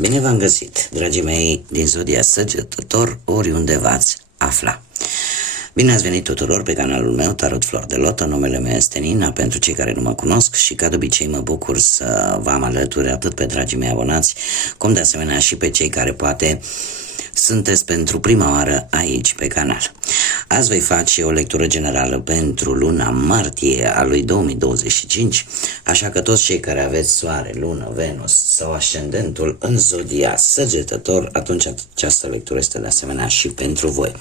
Bine v-am găsit, dragii mei din Zodia Săgetător, oriunde v-ați afla. Bine ați venit tuturor pe canalul meu, Tarot Flor de Lotă. Numele meu este Nina, pentru cei care nu mă cunosc, și ca de obicei mă bucur să vă am alături atât pe dragii mei abonați, cum de asemenea și pe cei care poate sunteți pentru prima oară aici pe canal. Azi voi face o lectură generală pentru luna martie a lui 2025, așa că toți cei care aveți soare, lună, Venus sau ascendentul în Zodia Săgetător, atunci această lectură este de asemenea și pentru voi.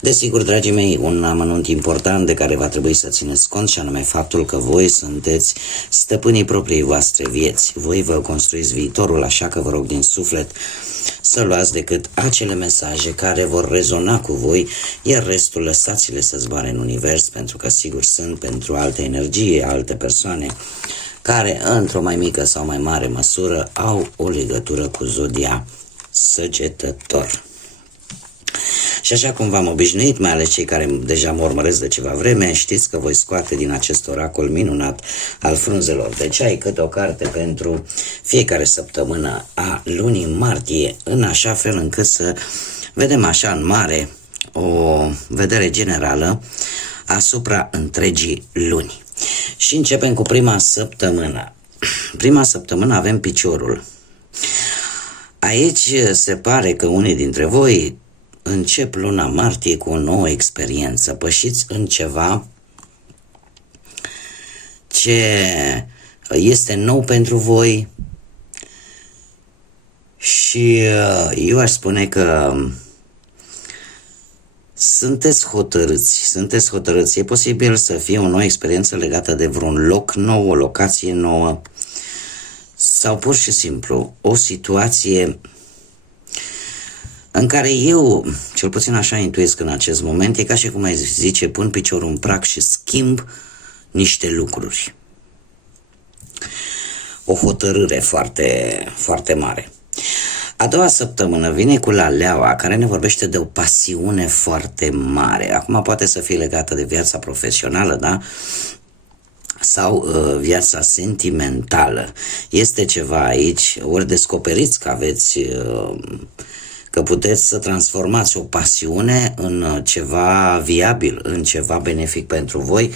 Desigur, dragii mei, un amănunt important de care va trebui să țineți cont, și anume faptul că voi sunteți stăpânii propriei voastre vieți. Voi vă construiți viitorul, așa că vă rog din suflet să luați decât acele mesaje care vor rezona cu voi, iar restul lăsați-le să zboare în univers, pentru că sigur sunt pentru alte energii, alte persoane care într-o mai mică sau mai mare măsură au o legătură cu Zodia Săgetător. Și așa cum v-am obișnuit, mai ales cei care deja mă urmăresc de ceva vreme, știți că voi scoate din acest oracol minunat al frunzelor de ceai câte o carte pentru fiecare săptămână a lunii martie, în așa fel încât să vedem așa în mare o vedere generală asupra întregii luni. Și începem cu prima săptămână. Prima săptămână avem Piciorul. Aici se pare că unii dintre voi încep luna martie cu o nouă experiență. Pășiți în ceva ce este nou pentru voi și eu aș spune că sunteți hotărâți. E posibil să fie o nouă experiență legată de vreun loc nou, o locație nouă sau pur și simplu o situație în care eu, cel puțin așa intuiesc în acest moment, e ca și cum ai zice, pun piciorul în prag și schimb niște lucruri. O hotărâre foarte, foarte mare. A doua săptămână vine cu Laleaua, care ne vorbește de o pasiune foarte mare. Acum poate să fie legată de viața profesională, da? Sau viața sentimentală. Este ceva aici, ori descoperiți că aveți... că puteți să transformați o pasiune în ceva viabil, în ceva benefic pentru voi,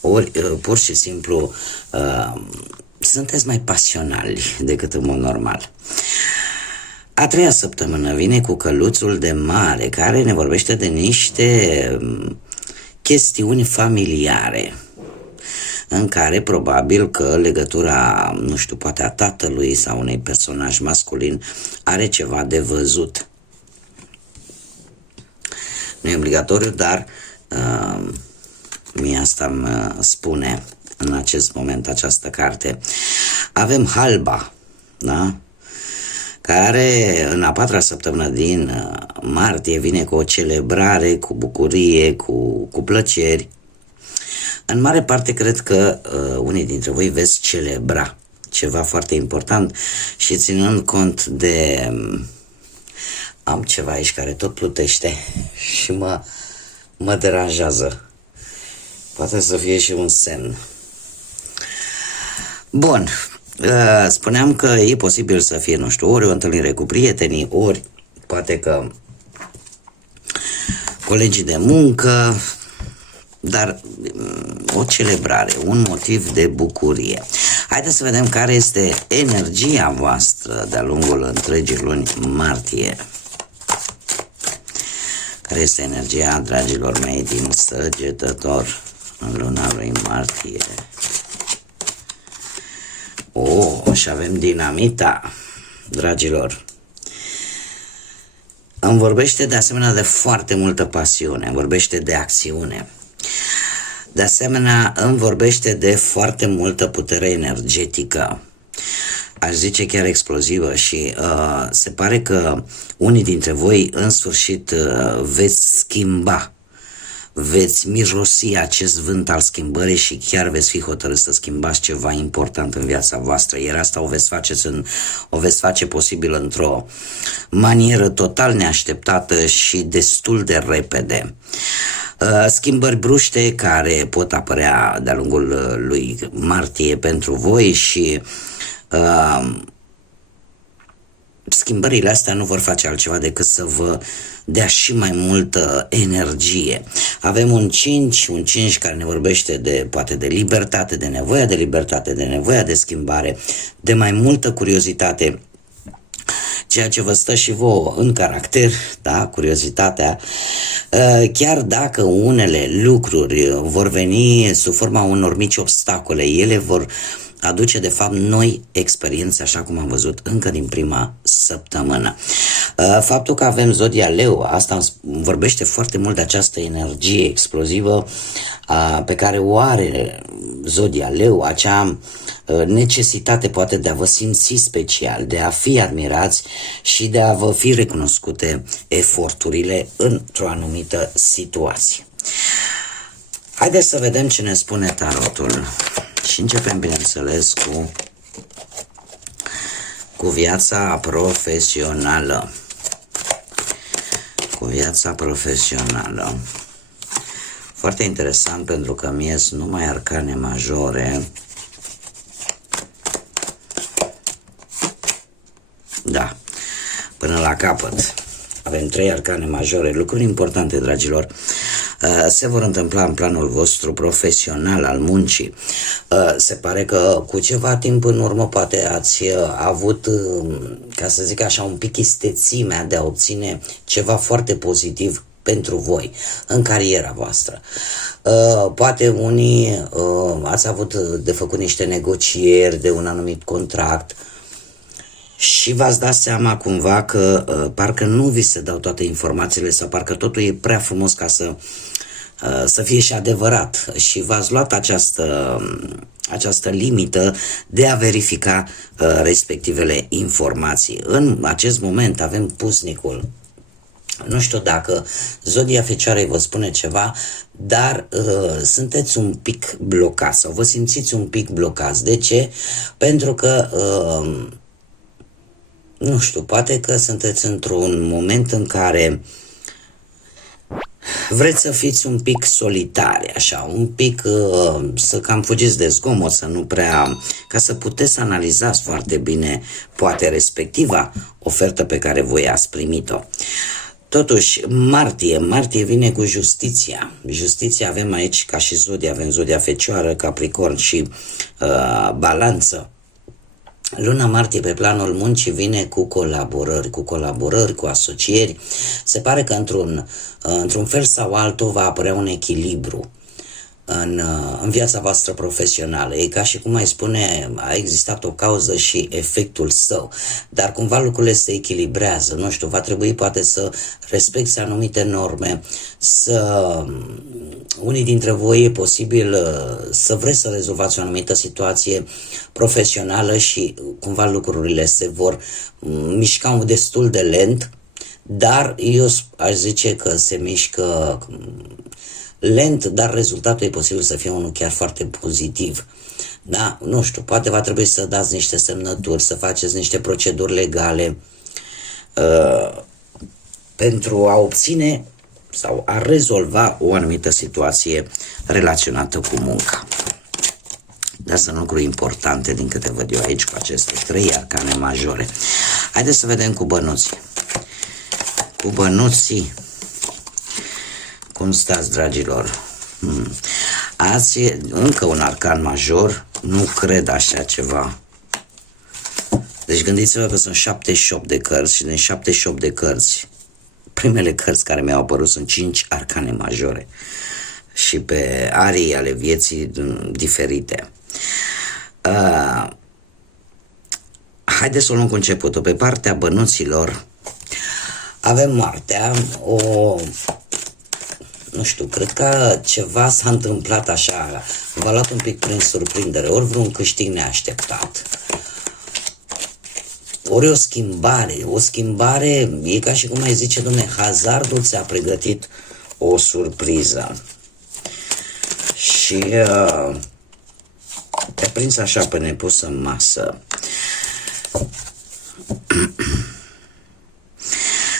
ori pur și simplu sunteți mai pasionali decât în mod normal. A treia săptămână vine cu Căluțul de Mare, care ne vorbește de niște chestiuni familiare, în care probabil că legătura, nu știu, poate a tatălui sau unui personaj masculin are ceva de văzut. Nu e obligatoriu, dar mie asta îmi spune în acest moment această carte. Avem Halba, da? Care în a patra săptămână din martie vine cu o celebrare, cu bucurie, cu plăceri. În mare parte cred că unii dintre voi veți celebra ceva foarte important și ținând cont de... am ceva aici care tot plutește și mă deranjează. Poate să fie și un semn. Bun, spuneam că e posibil să fie, nu știu, ori o întâlnire cu prietenii, ori poate că colegii de muncă, dar o celebrare, un motiv de bucurie. Haideți să vedem care este energia voastră de-a lungul întregii luni martie. Care este energia, dragilor mei, din Săgetător în luna lui martie? Și avem Dinamita, dragilor. Îmi vorbește de asemenea de foarte multă pasiune, îmi vorbește de acțiune. De asemenea, îmi vorbește de foarte multă putere energetică, aș zice chiar explozivă, și se pare că unii dintre voi în sfârșit veți schimba, veți mirosi acest vânt al schimbării și chiar veți fi hotărâți să schimbați ceva important în viața voastră, iar asta o veți face posibil într-o manieră total neașteptată și destul de repede. Schimbări bruște care pot apărea de-a lungul lui martie pentru voi și schimbările astea nu vor face altceva decât să vă dea și mai multă energie. Avem un 5 care ne vorbește de, poate, de libertate, de nevoia de libertate, de nevoia de schimbare, de mai multă curiozitate, ceea ce vă stă și vouă în caracter, da, curiozitatea, chiar dacă unele lucruri vor veni sub forma unor mici obstacole, ele vor aduce de fapt noi experiențe, așa cum am văzut încă din prima săptămână. Faptul că avem zodia Leu, asta vorbește foarte mult de această energie explozivă pe care o are zodia Leu, acea necesitate poate de a vă simți special, de a fi admirați și de a vă fi recunoscute eforturile într-o anumită situație. Haideți să vedem ce ne spune tarotul. Și începem, bineînțeles, cu viața profesională. Cu viața profesională. Foarte interesant, pentru că mi ies numai arcane majore. Da, până la capăt. Avem 3 arcane majore, lucruri importante, dragilor. Se vor întâmpla în planul vostru profesional al muncii. Se pare că cu ceva timp în urmă poate ați avut, ca să zic așa, un pic istețimea de a obține ceva foarte pozitiv pentru voi în cariera voastră. Poate unii ați avut de făcut niște negocieri de un anumit contract și v-ați dat seama cumva că parcă nu vi se dau toate informațiile sau parcă totul e prea frumos ca să fie și adevărat, și v-ați luat această limită de a verifica respectivele informații. În acest moment avem pusnicul. Nu știu dacă zodia Fecioarei vă spune ceva, dar sunteți un pic blocați sau vă simțiți un pic blocați. De ce? Pentru că nu știu, poate că sunteți într-un moment în care vreți să fiți un pic solitari, așa, un pic să cam fugiți de zgomot, să nu prea, ca să puteți analizați foarte bine poate respectiva ofertă pe care voi ați primit-o. Totuși, martie vine cu justiția. Justiția avem aici ca și zodia, avem zodia Fecioară, Capricorn și Balanță. Luna martie pe planul muncii vine cu colaborări, cu asocieri. Se pare că într-un fel sau altul va apărea un echilibru în viața voastră profesională. E ca și cum ai spune, a existat o cauză și efectul său, dar cumva lucrurile se echilibrează. Nu știu, va trebui poate să respecti anumite norme, unii dintre voi e posibil să vreți să rezolvați o anumită situație profesională și cumva lucrurile se vor mișca destul de lent, dar eu aș zice că se mișcă lent, dar rezultatul e posibil să fie unul chiar foarte pozitiv. Da, nu știu, poate va trebui să dați niște semnături, să faceți niște proceduri legale pentru a obține sau a rezolva o anumită situație relaționată cu munca. Dar sunt lucruri importante din câte văd eu aici cu aceste 3 arcane majore. Haideți să vedem cu bănuții. Cu bănuții, cum stați, dragilor? Azi e încă un arcan major, nu cred așa ceva. Deci gândiți-vă că sunt 78 de cărți și din 78 de cărți, primele cărți care mi-au apărut sunt 5 arcane majore și pe arii ale vieții diferite. Haideți să o luăm cu începutul. Pe partea bănuților avem Moartea, nu știu, cred că ceva s-a întâmplat așa, v-a luat un pic prin surprindere, ori vreun câștig neașteptat, ori o schimbare, e ca și cum ai zice, dom'le, hazardul ți-a pregătit o surpriză și te-a prins așa pe nepus în masă.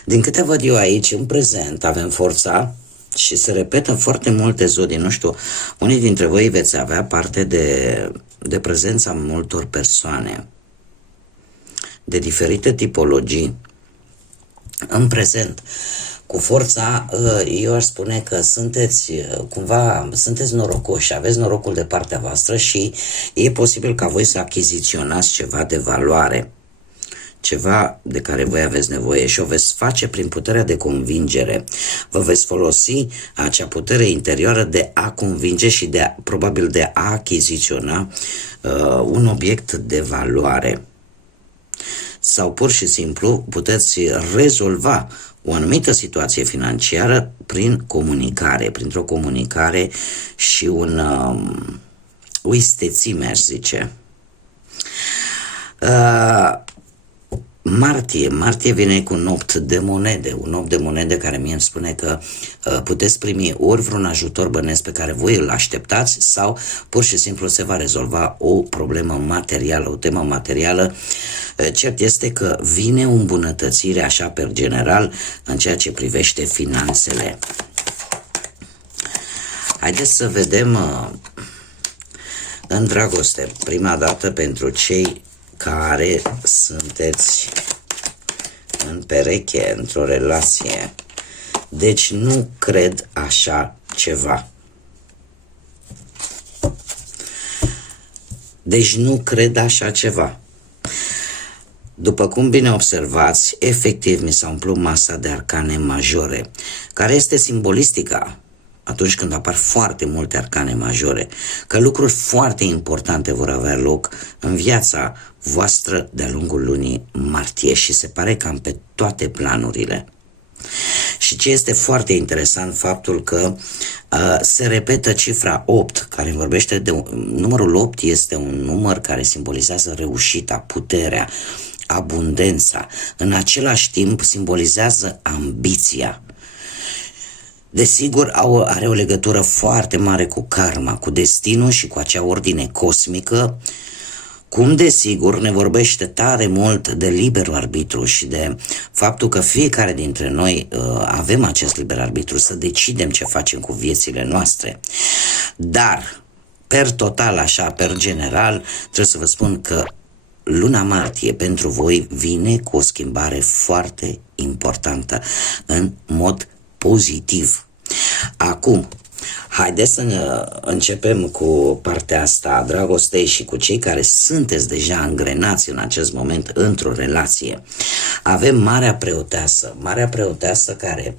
Din câte văd eu aici, în prezent, avem forța și se repetă foarte multe zodii. Nu știu, unii dintre voi veți avea parte de prezența multor persoane. de diferite tipologii în prezent. Cu forța, eu aș spune că sunteți norocoși, aveți norocul de partea voastră și e posibil ca voi să achiziționați ceva de valoare, ceva de care voi aveți nevoie și o veți face prin puterea de convingere. Vă veți folosi acea putere interioară de a convinge și probabil de a achiziționa un obiect de valoare. Sau pur și simplu puteți rezolva o anumită situație financiară prin comunicare, printr-o comunicare și o istețime, aș zice. Martie vine cu un 8 de monede, care mie îmi spune că puteți primi ori vreun ajutor bănesc pe care voi îl așteptați sau pur și simplu se va rezolva o problemă materială, o temă materială. Cert este că vine o îmbunătățire așa per general în ceea ce privește finanțele. Haideți să vedem în dragoste, prima dată pentru cei care sunteți în pereche, într-o relație. Deci nu cred așa ceva. După cum bine observați, efectiv mi s-a umplut masa de arcane majore, care este simbolistica atunci când apar foarte multe arcane majore, că lucruri foarte importante vor avea loc în viața voastră de-a lungul lunii martie și se pare cam pe toate planurile. Și ce este foarte interesant, faptul că se repetă cifra 8, care vorbește de numărul 8 este un număr care simbolizează reușita, puterea, abundența, în același timp simbolizează ambiția. Desigur, are o legătură foarte mare cu karma, cu destinul și cu acea ordine cosmică, cum desigur ne vorbește tare mult de liberul arbitru și de faptul că fiecare dintre noi avem acest liber arbitru să decidem ce facem cu viețile noastre. Dar, per total, așa, per general, trebuie să vă spun că luna martie pentru voi vine cu o schimbare foarte importantă, în mod pozitiv. Acum, haideți să începem cu partea asta a dragostei și cu cei care sunteți deja angrenați în acest moment într-o relație. Avem Marea Preoteasă care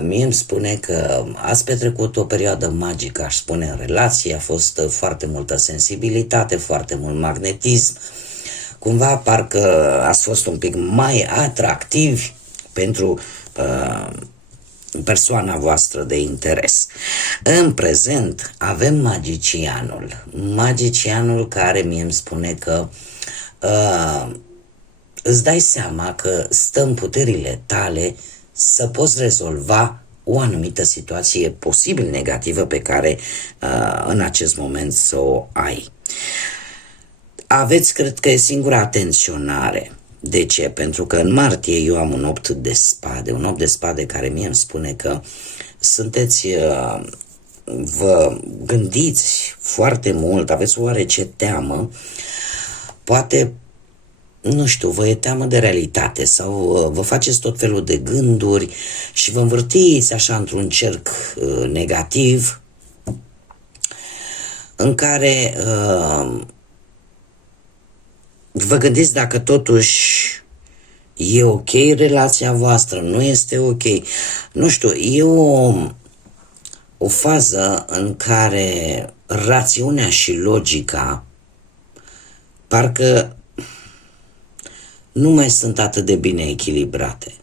mie îmi spune că ați petrecut o perioadă magică, aș spune, în relație, a fost foarte multă sensibilitate, foarte mult magnetism, cumva parcă ați fost un pic mai atractivi pentru persoana voastră de interes. În prezent avem magicianul care mie îmi spune că îți dai seama că stă în puterile tale să poți rezolva o anumită situație posibil negativă pe care în acest moment să o ai. Aveți, cred că e singura atenționare. De ce? Pentru că în martie eu am un 8 de spade care mie îmi spune că sunteți, vă gândiți foarte mult, aveți oarece teamă, poate, nu știu, vă e teamă de realitate sau vă faceți tot felul de gânduri și vă învârtiți așa într-un cerc negativ în care vă gândiți dacă totuși e ok relația voastră, nu este ok. Nu știu, e o fază în care rațiunea și logica parcă nu mai sunt atât de bine echilibrate.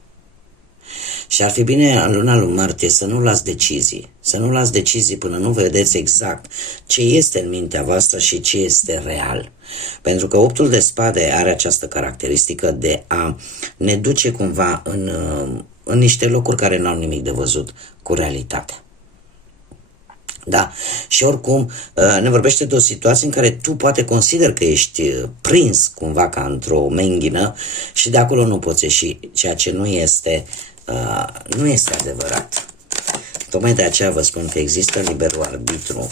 Și ar fi bine în luna lui martie să nu luați decizii până nu vedeți exact ce este în mintea voastră și ce este real. Pentru că 8 de spade are această caracteristică de a ne duce cumva în niște locuri care nu au nimic de văzut cu realitatea. Da, și oricum ne vorbește de o situație în care tu poate consideri că ești prins cumva ca într-o menghină și de acolo nu poți ieși, ceea ce nu este adevărat. Tocmai de aceea vă spun că există liberul arbitru.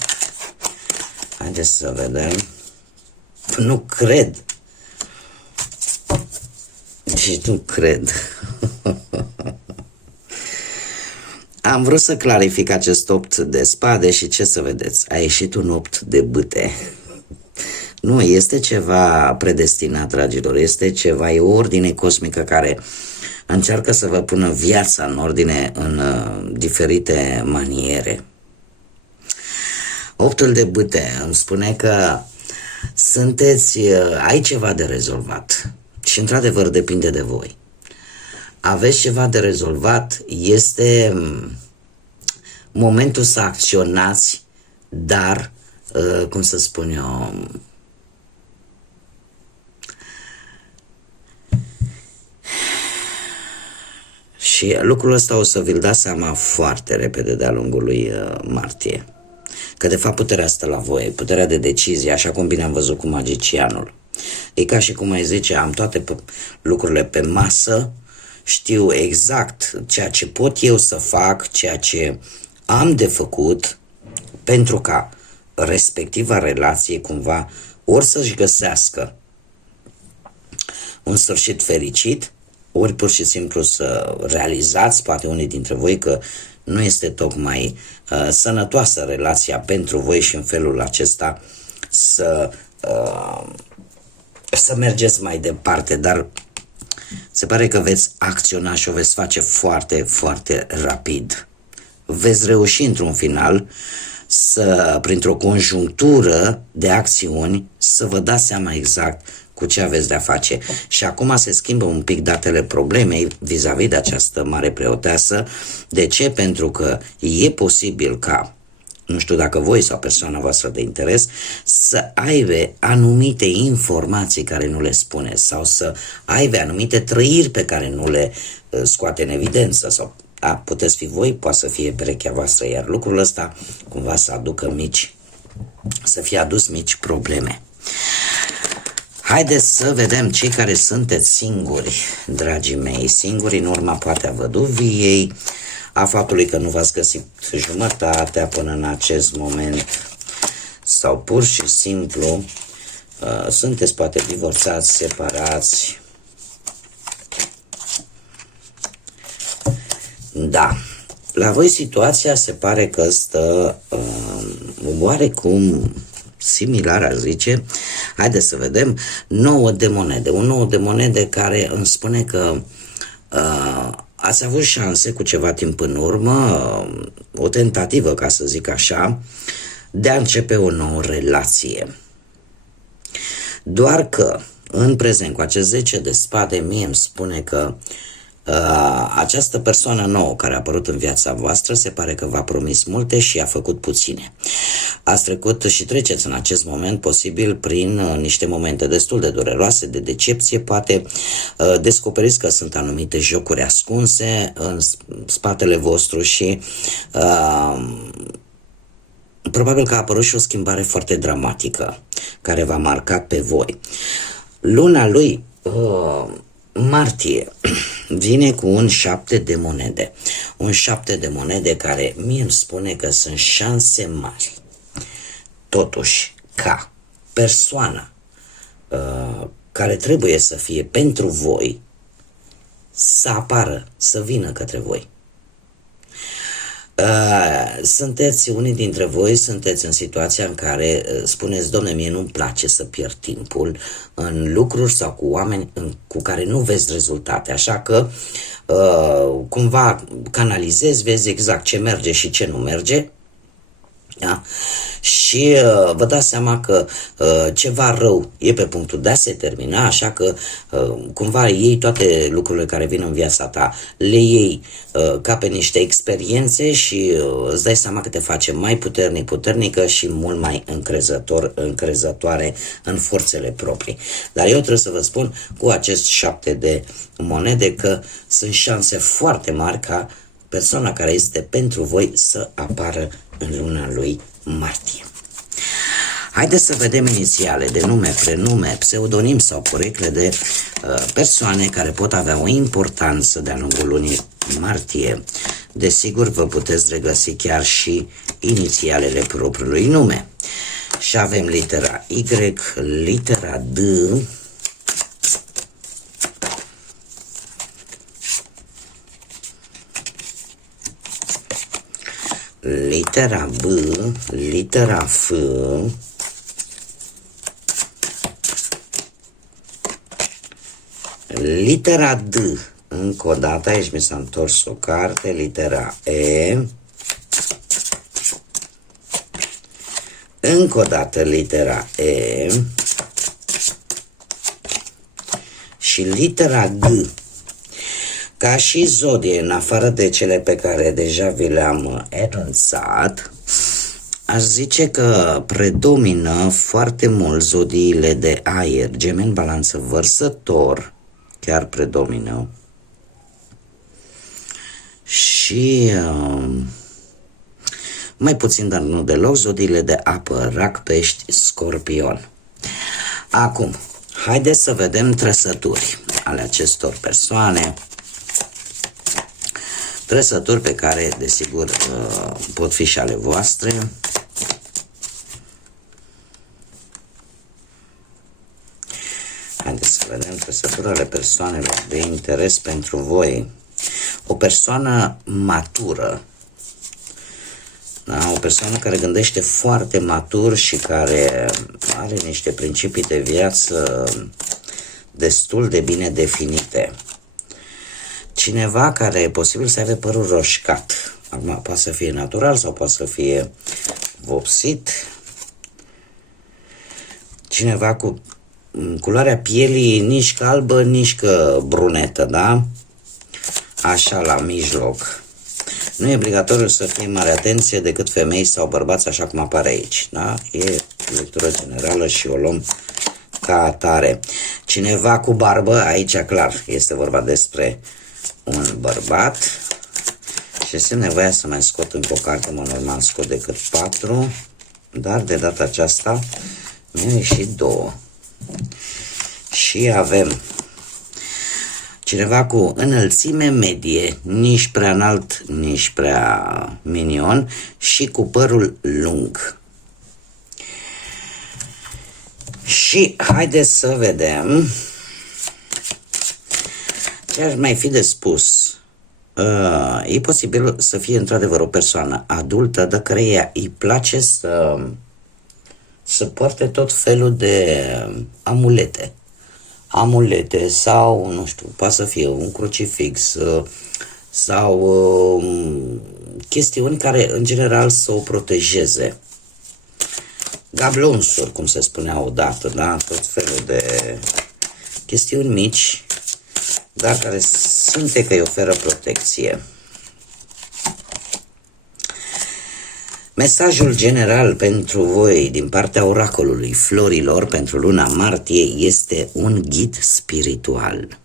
Haideți să vedem. Nu cred. Și nu cred. Am vrut să clarific acest 8 de spade și ce să vedeți, a ieșit un 8 de bâte. Nu, este ceva predestinat, dragilor, este ceva, e o ordine cosmică care încearcă să vă pună viața în ordine în diferite maniere. 8-ul de bâte îmi spune că ai ceva de rezolvat și într-adevăr depinde de voi. Aveți ceva de rezolvat, este momentul să acționați, dar, cum să spun eu, și lucrul ăsta o să vi-l dați seama foarte repede de-a lungul lui martie. Că de fapt puterea stă la voi, puterea de decizie, așa cum bine am văzut cu magicianul. E ca și cum ai zice, am toate lucrurile pe masă, știu exact ceea ce pot eu să fac, ceea ce am de făcut pentru ca respectiva relație cumva ori să-și găsească un sfârșit fericit, ori pur și simplu să realizați, poate unii dintre voi, că nu este tocmai sănătoasă relația pentru voi și în felul acesta să mergeți mai departe, dar se pare că veți acționa și o veți face foarte, foarte rapid. Veți reuși într-un final printr-o conjunctură de acțiuni, să vă dați seama exact cu ce aveți de-a face. Și acum se schimbă un pic datele problemei vis-a-vis de această mare preoteasă. De ce? Pentru că e posibil ca, nu știu dacă voi sau persoana voastră de interes, să aibă anumite informații care nu le spune sau să aibă anumite trăiri pe care nu le scoate în evidență sau puteți fi voi, poate să fie perechea voastră, iar lucrul ăsta cumva să fie adus mici probleme. Haideți să vedem cei care sunteți singuri, dragii mei, singuri în urma poate a văduviei, a faptului că nu v-ați găsit jumătatea până în acest moment sau pur și simplu sunteți poate divorțați, separați. Da, la voi situația se pare că stă oarecum similar, aș zice. Haideți să vedem, 9 de monede, un 9 de monede care îmi spune că ați avut șanse cu ceva timp în urmă, o tentativă, ca să zic așa, de a începe o nouă relație. Doar că, în prezent, cu acest 10 de spade, mie îmi spune că această persoană nouă care a apărut în viața voastră se pare că v-a promis multe și a făcut puține. Ați trecut și treceți în acest moment posibil prin niște momente destul de dureroase, de decepție, poate descoperiți că sunt anumite jocuri ascunse în spatele vostru și probabil că a apărut și o schimbare foarte dramatică care v-a marcat pe voi. Luna lui martie vine cu un 7 de monede. Un 7 de monede care mie îmi spune că sunt șanse mari. Totuși, ca persoana care trebuie să fie pentru voi, să apară, să vină către voi. Sunteți, unii dintre voi sunteți în situația în care spuneți, domne, mie nu-mi place să pierd timpul în lucruri sau cu oameni cu care nu vezi rezultate, așa că cumva canalizezi, vezi exact ce merge și ce nu merge. Da? Și vă dați seama că ceva rău e pe punctul de a se termina, așa că cumva iei toate lucrurile care vin în viața ta, le iei ca pe niște experiențe și îți dai seama că te face mai puternică și mult mai încrezătoare în forțele proprii. Dar eu trebuie să vă spun cu acest 7 de monede că sunt șanse foarte mari ca persoana care este pentru voi să apară în luna lui martie. Haideți să vedem inițiale de nume, prenume, pseudonim sau porecle de persoane care pot avea o importanță de-a lungul lunii martie. Desigur, vă puteți regăsi chiar și inițialele propriului nume. Și avem litera Y, litera D, litera B, litera F, litera D, încă o dată, aici mi s-a întors o carte, litera E, încă o dată litera E și litera G. Ca și zodie, în afară de cele pe care deja vi le-am enunțat, aș zice că predomină foarte mult zodiile de aer, Gemeni, Balanță, Vărsător, chiar predomină. Și mai puțin, dar nu deloc, zodiile de apă, Rac, Pești, Scorpion. Acum, haideți să vedem trăsături ale acestor persoane. Trăsături pe care, desigur, pot fi și ale voastre. Haideți să vedem trăsături ale persoanelor de interes pentru voi. O persoană matură. Da? O persoană care gândește foarte matur și care are niște principii de viață destul de bine definite. Cineva care e posibil să aibă părul roșcat. Acum, poate să fie natural sau poate să fie vopsit. Cineva cu culoarea pielii nici că albă, nici că brunetă, da? Așa, la mijloc. Nu e obligatoriu să fie mare atenție decât femei sau bărbați, așa cum apare aici, da? E lectură generală și o luăm ca atare. Cineva cu barbă, aici clar, este vorba despre un bărbat. Și simt nevoia să mai scot încă o carte, mă, normal scot decât 4, dar de data aceasta mi-au ieșit 2. Și avem cineva cu înălțime medie, nici prea înalt, nici prea minion și cu părul lung. Și haideți să vedem ce ar mai fi de spus. E posibil să fie într-adevăr o persoană adultă, de căreia îi place să poarte tot felul de amulete. Amulete sau, nu știu, poate să fie un crucifix sau chestiuni care în general să o protejeze. Gablonsuri, cum se spunea odată, da? Tot felul de chestiuni mici, dar care simte că îi oferă protecție. Mesajul general pentru voi din partea oracolului florilor pentru luna martie este un ghid spiritual.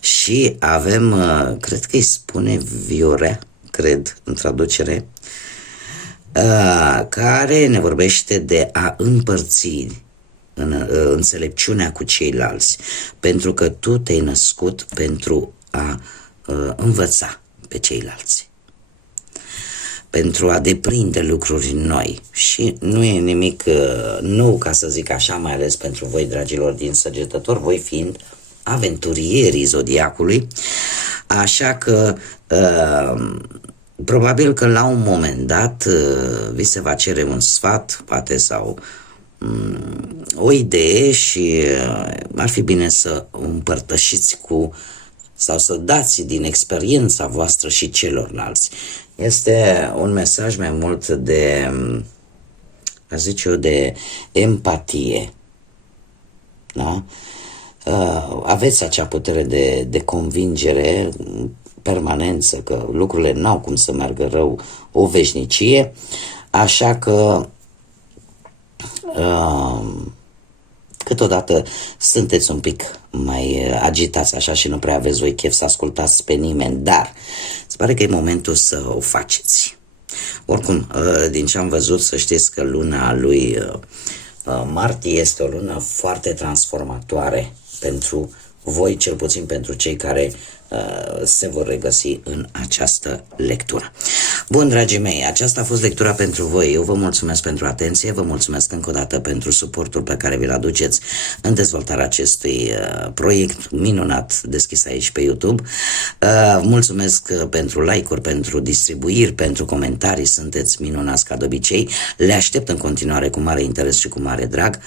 Și avem, cred că îi spune Viorea, cred, în traducere, care ne vorbește de a împărți în înțelepciunea cu ceilalți, pentru că tu te-ai născut pentru a învăța pe ceilalți, pentru a deprinde lucruri noi. Și nu e nimic nou, ca să zic așa, mai ales pentru voi, dragilor din Săgetător, voi fiind aventurierii zodiacului, așa că probabil că la un moment dat vi se va cere un sfat, poate, sau o idee și ar fi bine să împărtășiți cu, sau să dați din experiența voastră și celorlalți. Este un mesaj mai mult de, aș zice eu, de empatie. Da? Aveți acea putere de convingere, permanență, că lucrurile n-au cum să meargă rău o veșnicie, așa că câteodată sunteți un pic mai agitați așa și nu prea aveți voi chef să ascultați pe nimeni, dar se pare că e momentul să o faceți. Oricum, din ce am văzut, să știți că luna lui martie este o lună foarte transformatoare pentru voi, cel puțin pentru cei care se vor regăsi în această lectură. Bun, dragii mei, aceasta a fost lectura pentru voi. Eu vă mulțumesc pentru atenție, vă mulțumesc încă o dată pentru suportul pe care vi-l aduceți în dezvoltarea acestui proiect minunat deschis aici pe YouTube. Mulțumesc pentru like-uri, pentru distribuiri, pentru comentarii, sunteți minunați ca de obicei. Le aștept în continuare cu mare interes și cu mare drag.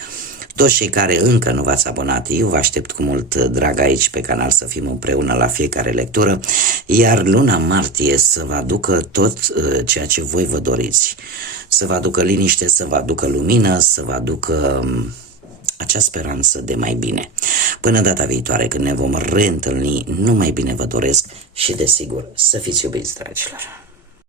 Toți cei care încă nu v-ați abonat, eu vă aștept cu mult drag aici pe canal să fim împreună la fiecare lectură, iar luna martie să vă aducă tot ceea ce voi vă doriți. Să vă aducă liniște, să vă aducă lumină, să vă aducă acea speranță de mai bine. Până data viitoare, când ne vom reîntâlni, numai bine vă doresc și, desigur, să fiți iubiți, dragilor!